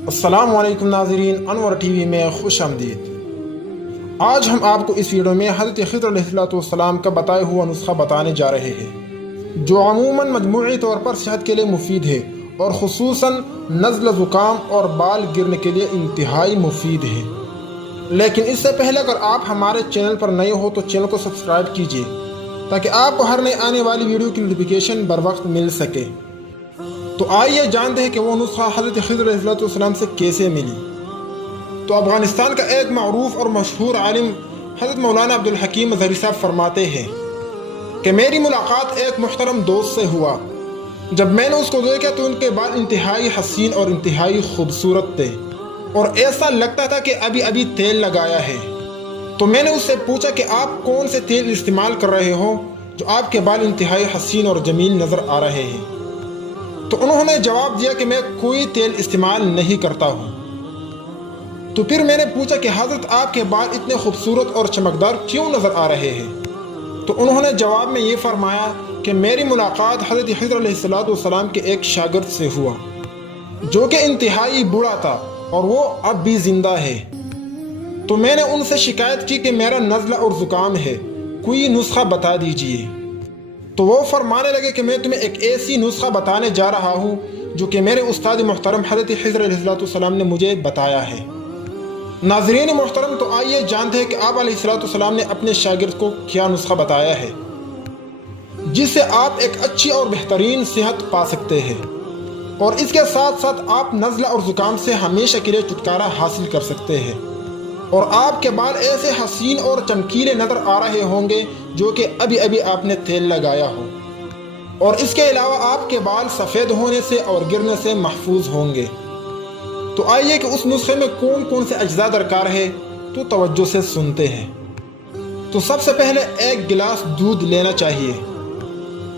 السلام علیکم ناظرین، انور ٹی وی میں خوش آمدید۔ آج ہم آپ کو اس ویڈیو میں حضرت خضر علیہ السلام کا بتایا ہوا نسخہ بتانے جا رہے ہیں، جو عموماً مجموعی طور پر صحت کے لیے مفید ہے اور خصوصاً نزلہ زکام اور بال گرنے کے لیے انتہائی مفید ہے۔ لیکن اس سے پہلے اگر آپ ہمارے چینل پر نئے ہو تو چینل کو سبسکرائب کیجیے تاکہ آپ کو ہر نئے آنے والی ویڈیو کی نوٹیفیکیشن بر وقت مل سکے۔ تو آئیے جانتے ہیں کہ وہ نسخہ حضرت خضر علیہ السلام سے کیسے ملی۔ تو افغانستان کا ایک معروف اور مشہور عالم حضرت مولانا عبدالحکیم مظہری صاحب فرماتے ہیں کہ میری ملاقات ایک محترم دوست سے ہوا۔ جب میں نے اس کو دیکھا تو ان کے بال انتہائی حسین اور انتہائی خوبصورت تھے اور ایسا لگتا تھا کہ ابھی ابھی تیل لگایا ہے۔ تو میں نے اس سے پوچھا کہ آپ کون سے تیل استعمال کر رہے ہو جو آپ کے بال انتہائی حسین اور جمیل نظر آ رہے ہیں؟ تو انہوں نے جواب دیا کہ میں کوئی تیل استعمال نہیں کرتا ہوں۔ تو پھر میں نے پوچھا کہ حضرت آپ کے بال اتنے خوبصورت اور چمکدار کیوں نظر آ رہے ہیں؟ تو انہوں نے جواب میں یہ فرمایا کہ میری ملاقات حضرت خضر علیہ السلام کے ایک شاگرد سے ہوا جو کہ انتہائی بوڑھا تھا اور وہ اب بھی زندہ ہے۔ تو میں نے ان سے شکایت کی کہ میرا نزلہ اور زکام ہے، کوئی نسخہ بتا دیجئے۔ تو وہ فرمانے لگے کہ میں تمہیں ایک ایسی نسخہ بتانے جا رہا ہوں جو کہ میرے استاد محترم حضرت خضر علیہ السلام نے مجھے بتایا ہے۔ ناظرین محترم، تو آئیے جانتے ہیں کہ آپ علیہ السلام نے اپنے شاگرد کو کیا نسخہ بتایا ہے جس سے آپ ایک اچھی اور بہترین صحت پا سکتے ہیں، اور اس کے ساتھ ساتھ آپ نزلہ اور زکام سے ہمیشہ کے لیے چھٹکارا حاصل کر سکتے ہیں، اور آپ کے بال ایسے حسین اور چمکیلے نظر آ رہے ہوں گے جو کہ ابھی ابھی آپ نے تیل لگایا ہو، اور اس کے علاوہ آپ کے بال سفید ہونے سے اور گرنے سے محفوظ ہوں گے۔ تو آئیے کہ اس نسخے میں کون کون سے اجزاء درکار ہے تو توجہ سے سنتے ہیں۔ تو سب سے پہلے ایک گلاس دودھ لینا چاہیے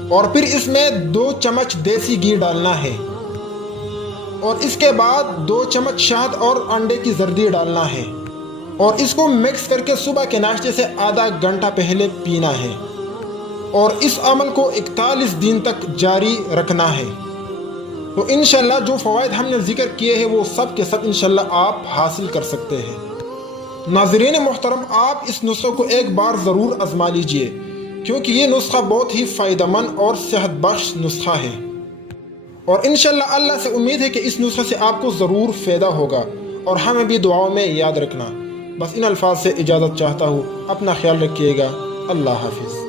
اور پھر اس میں 2 چمچ دیسی گھی ڈالنا ہے، اور اس کے بعد 2 چمچ شہد اور انڈے کی زردی ڈالنا ہے، اور اس کو مکس کر کے صبح کے ناشتے سے آدھا گھنٹہ پہلے پینا ہے، اور اس عمل کو 41 دن تک جاری رکھنا ہے۔ تو انشاءاللہ جو فوائد ہم نے ذکر کیے ہیں وہ سب کے سب انشاءاللہ آپ حاصل کر سکتے ہیں۔ ناظرین محترم، آپ اس نسخے کو ایک بار ضرور آزما لیجئے کیونکہ یہ نسخہ بہت ہی فائدہ مند اور صحت بخش نسخہ ہے، اور انشاءاللہ اللہ سے امید ہے کہ اس نسخے سے آپ کو ضرور فائدہ ہوگا، اور ہمیں بھی دعاؤں میں یاد رکھنا۔ بس ان الفاظ سے اجازت چاہتا ہوں، اپنا خیال رکھیے گا، اللہ حافظ۔